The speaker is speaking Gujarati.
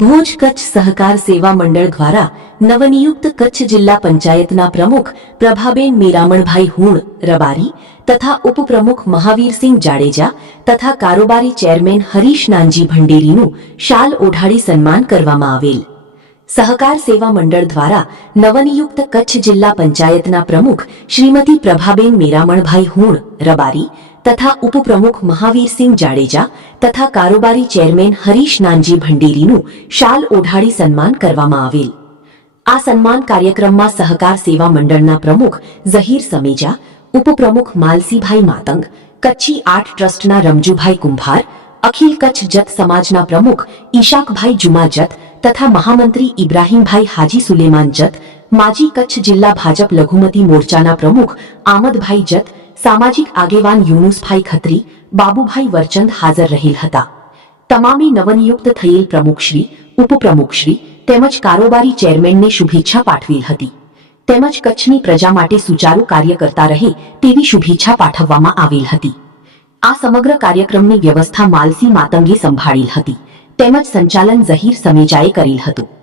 ભુજ કચ્છ સહકાર સેવા મંડળ દ્વારા નવનિયુક્ત કચ્છ જિલ્લા પંચાયતના પ્રમુખ પ્રભાબેન મીરામણભાઈ હુણ રબારી તથા ઉપપ્રમુખ મહાવીરસિંહ જાડેજા તથા કારોબારી ચેરમેન હરીશ નાનજી ભંડેરીનું શાલ ઓઢાડી સન્માન કરવામાં આવેલ। સહકાર સેવા મંડળ દ્વારા નવનિયુક્ત કચ્છ જિલ્લા પંચાયતના પ્રમુખ શ્રીમતી પ્રભાબેન મીરામણભાઈ હુણ રબારી તથા ઉપપ્રમુખ મહાવીરસિંહ જાડેજા તથા કારોબારી ચેરમેન હરીશ નાનજી ભંડેરીનું શાલ ઓઢાડી સન્માન કરવામાં આવેલ। આ સન્માન કાર્યક્રમમાં સહકાર સેવા મંડળના પ્રમુખ ઝહીર સમેજા, ઉપપ્રમુખ માલસીભાઈ માતંગ, કચ્છી આર્ટ ટ્રસ્ટના રમજુભાઈ કુંભાર, અખિલ કચ્છ જત સમાજના પ્રમુખ ઈશાકભાઈ જુમા જત તથા મહામંત્રી ઇબ્રાહીમભાઈ હાજી સુલેમાન જત, માજી કચ્છ જિલ્લા ભાજપ લઘુમતી મોરચાના પ્રમુખ આમદભાઈ જત, સામાજિક આગેવાન યુનુસભાઈ ખત્રી, બાબુભાઈ વરચંદ હાજર રહેલ હતા। તમામે નવનિયુક્ત થયેલ પ્રમુખશ્રી, ઉપપ્રમુખશ્રી તેમજ કારોબારી ચેરમેનને શુભેચ્છા પાઠવેલ હતી તેમજ કચ્છની પ્રજા માટે સુચારુ કાર્ય કરતા રહે તેવી શુભેચ્છા પાઠવવામાં આવેલ હતી। આ સમગ્ર કાર્યક્રમની વ્યવસ્થા માલસી માતંગે સંભાળેલ હતી તેમજ સંચાલન ઝહીર સમેજાએ કરેલ હતું।